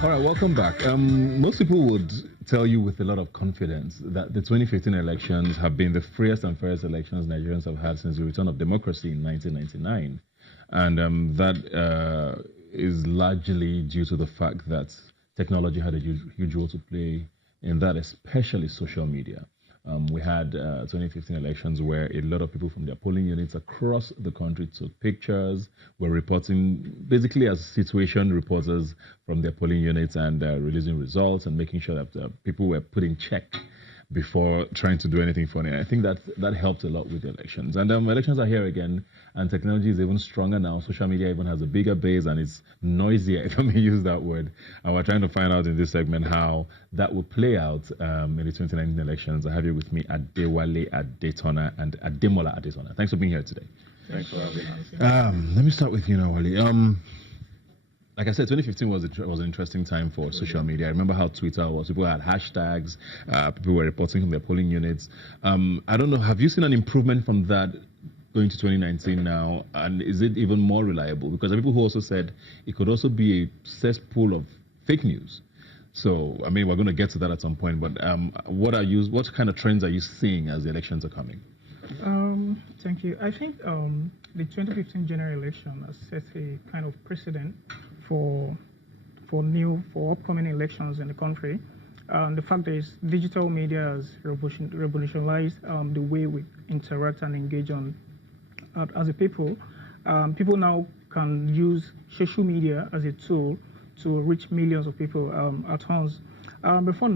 All right, welcome back. Most people would tell you with a lot of confidence that the 2015 elections have been the freest and fairest elections Nigerians have had since the return of democracy in 1999. And that is largely due to the fact that technology had a huge role to play in that, especially social media. We had 2015 elections where a lot of people from their polling units across the country took pictures, were reporting basically as situation reporters from their polling units and releasing results and making sure that people were put in check before trying to do anything funny. I think that helped a lot with the elections. And elections are here again, and technology is even stronger now. Social media even has a bigger base and it's noisier, if I may use that word. And we're trying to find out in this segment how that will play out in the 2019 elections. I have you with me at Adewale Adetona and Ademola Adetona. Thanks for being here today. Thanks for having us. Let me start with you now, Wale. Like I said, 2015 was an interesting time for social media. I remember how Twitter was. People had hashtags. People were reporting from their polling units. I don't know, have you seen an improvement from that going to 2019 now? And is it even more reliable? Because there are people who also said it could also be a cesspool of fake news. So, I mean, we're going to get to that at some point. But what kind of trends are you seeing as the elections are coming? Thank you. I think the 2015 general election has set a kind of precedent for upcoming elections in the country. The fact is, digital media has revolutionized the way we interact and engage as a people. People now can use social media as a tool to reach millions of people at once. Before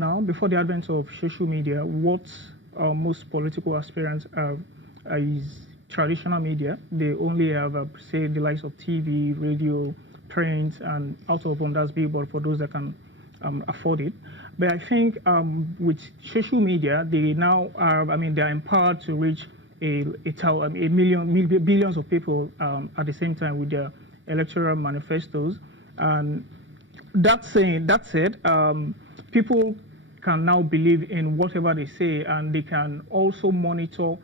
the advent of social media, what most political aspirants have is traditional media. They only have, say, the likes of TV, radio, print, and out of wonders billboard for those that can afford it. But I think with social media, they now are, they're empowered to reach billions of people at the same time with their electoral manifestos. And that said, people can now believe in whatever they say, and they can also monitor.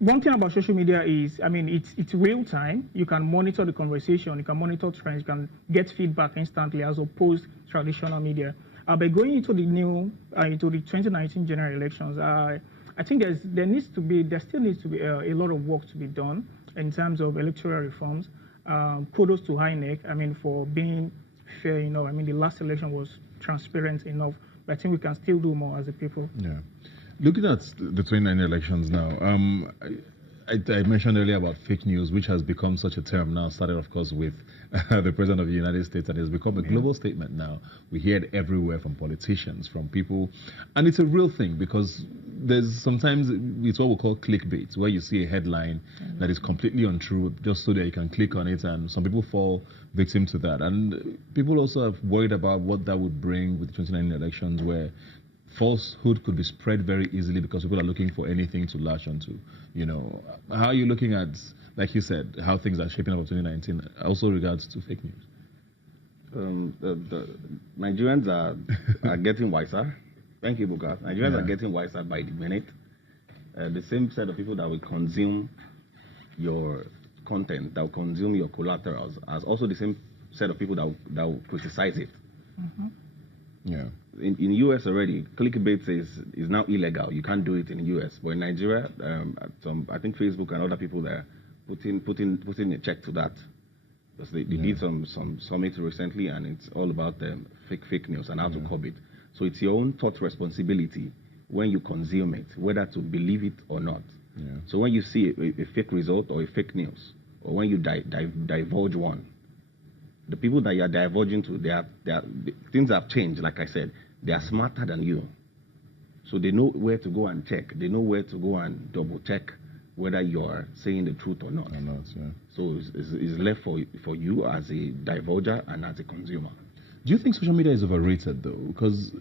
One thing about social media is, it's real time. You can monitor the conversation, you can monitor trends, you can get feedback instantly, as opposed to traditional media. But going into the 2019 general elections, I think there still needs to be a lot of work to be done in terms of electoral reforms. Kudos to INEC, for being fair enough. The last election was transparent enough, but I think we can still do more as a people. Yeah. Looking at the 2019 elections now, I mentioned earlier about fake news, which has become such a term now, started, of course, with the President of the United States, and it's become a global statement now. We hear it everywhere from politicians, from people, and it's a real thing because sometimes it's what we call clickbait, where you see a headline that is completely untrue just so that you can click on it, and some people fall victim to that. And people also are worried about what that would bring with the 2019 elections, where falsehood could be spread very easily because people are looking for anything to latch onto. How are you looking at, like you said, how things are shaping up for 2019, also regards to fake news? The Nigerians are getting wiser. Thank you, Buka. Nigerians are getting wiser by the minute. The same set of people that will consume your content, that will consume your collaterals, as also the same set of people that will criticize it. Mm-hmm. Yeah. In the US already, clickbait is now illegal. You can't do it in the US. But in Nigeria, I think Facebook and other people there putting a check to that. Because they did some summit recently, and it's all about fake news and how to curb it. So it's your own thought responsibility when you consume it, whether to believe it or not. Yeah. So when you see a fake result or a fake news, or when you divulge one, the people that you are diverging to, things have changed. Like I said, they are smarter than you, so they know where to go and check. They know where to go and double check whether you are saying the truth or not. So it's left for you as a divulger and as a consumer. Do you think social media is overrated though? Because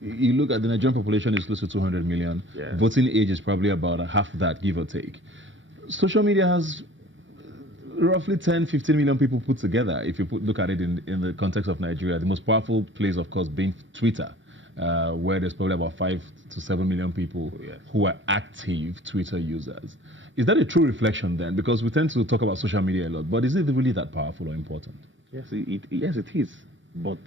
you look at the Nigerian population is close to 200 million. Yeah. Voting age is probably about half that, give or take. Social media has roughly 10, 15 million people put together. If you look at it in the context of Nigeria, the most powerful place, of course, being Twitter, where there's probably about 5 to 7 million people who are active Twitter users. Is that a true reflection then? Because we tend to talk about social media a lot, but is it really that powerful or important? Yes, it is. But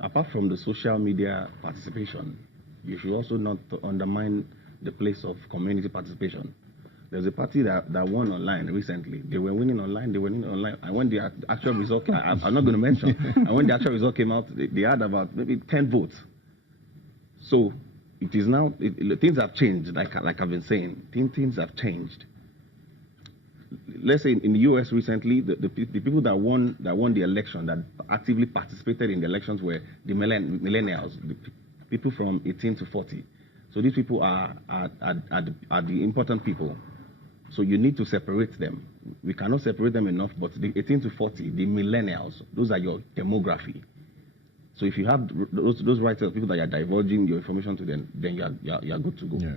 apart from the social media participation, you should also not undermine the place of community participation. There's a party that won online recently. They were winning online, And when the actual result, I'm not going to mention, and when the actual result came out, they had about maybe 10 votes. So it is now, things have changed, like I've been saying, things have changed. Let's say in the US recently, the people that won the election, that actively participated in the elections, were the millennials, the people from 18 to 40. So these people are the important people. So you need to separate them. We cannot separate them enough, but the 18 to 40, the millennials, those are your demography. So if you have those right people that you are divulging your information to them, then you are good to go. Yeah.